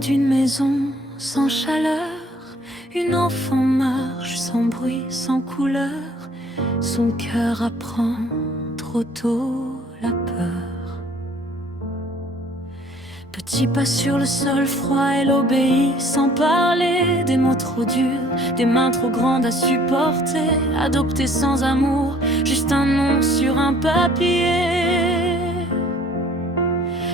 d'une maison sans chaleur, une enfant marche sans bruit, sans couleur. Son cœur apprend trop tôt la peur. Petit pas sur le sol froid, elle obéit sans parler. Des mots trop durs, des mains trop grandes à supporter. Adoptée sans amour, juste un nom sur un papier.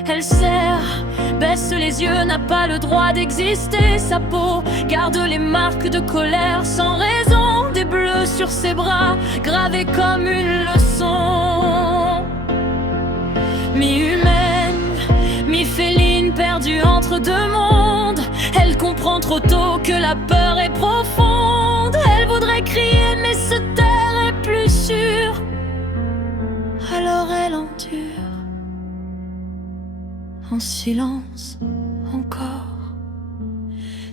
Elle serre, baisse les yeux, n'a pas le droit d'exister. Sa peau garde les marques de colère sans raison. Des bleus sur ses bras, gravés comme une leçon. Mi-humaine, mi-féline, perdue entre deux mondes. Elle comprend trop tôt que la peur est profonde. Elle voudrait crier mais se taire est plus sûr. Alors elle endure en silence encore.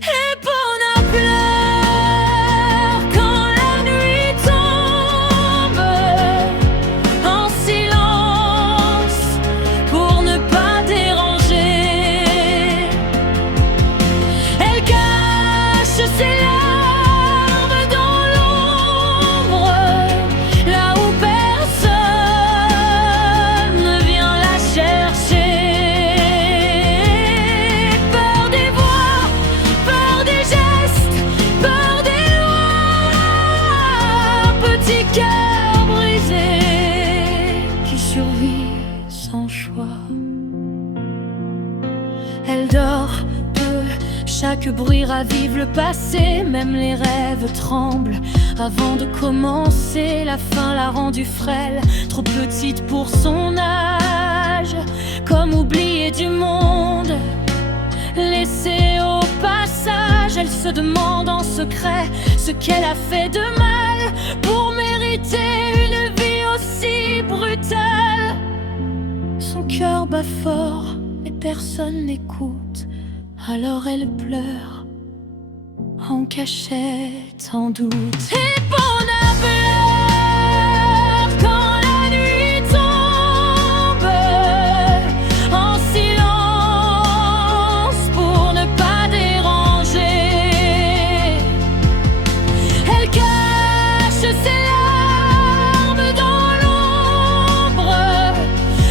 Epona pleure quand la nuit tombe, en silence pour ne pas déranger. Elle cache ses larmes dans l'ombre, là où personne ne vient la chercher. Cœur brisé qui survit sans choix. Elle dort peu, chaque bruit ravive le passé. Même les rêves tremblent avant de commencer. La faim l'a rendue frêle, trop petite pour son âge. Comme oubliée du monde, laissée au passage. Elle se demande en secret ce qu'elle a fait de mal pour mériter une vie aussi brutale. Son cœur bat fort, mais personne n'écoute. Alors elle pleure en cachette, en doute. Epona pleure quand la nuit tombe, en silence pour ne pas déranger. Elle cache ses larmes dans l'ombre,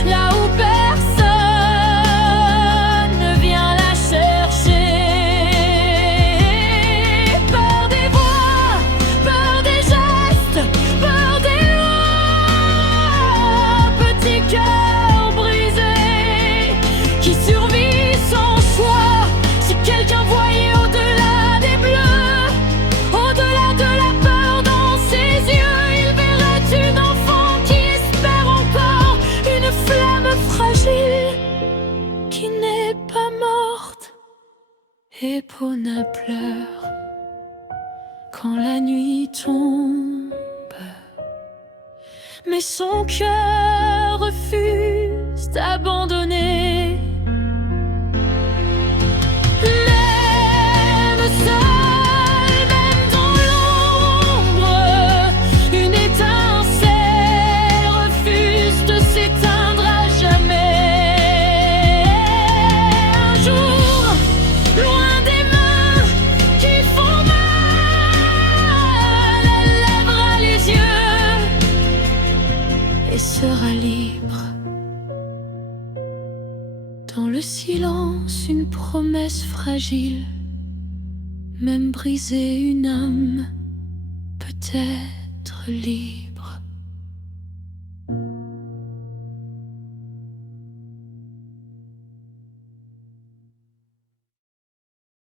là où personne ne vient la chercher. Peur des voix, peur des gestes, peur des lois. Petit cœur brisé qui survit sans choix. Si quelqu'un voyait au-delà des bleus, au-delà de la peur dans ses yeux, il verrait une enfant qui espère encore, une flamme fragile qui n'est pas morte. Epona pleure quand la nuit tombe, mais son cœur refuse d'abandonner. Même seul, même dans l'ombre, une étincelle refuse de s'éteindre à jamais. Un jour, loin des mains qui font mal, elle lèvera les yeux et sera libre. Dans le silence, une promesse fragile. Même brisée, une âme peut être libre.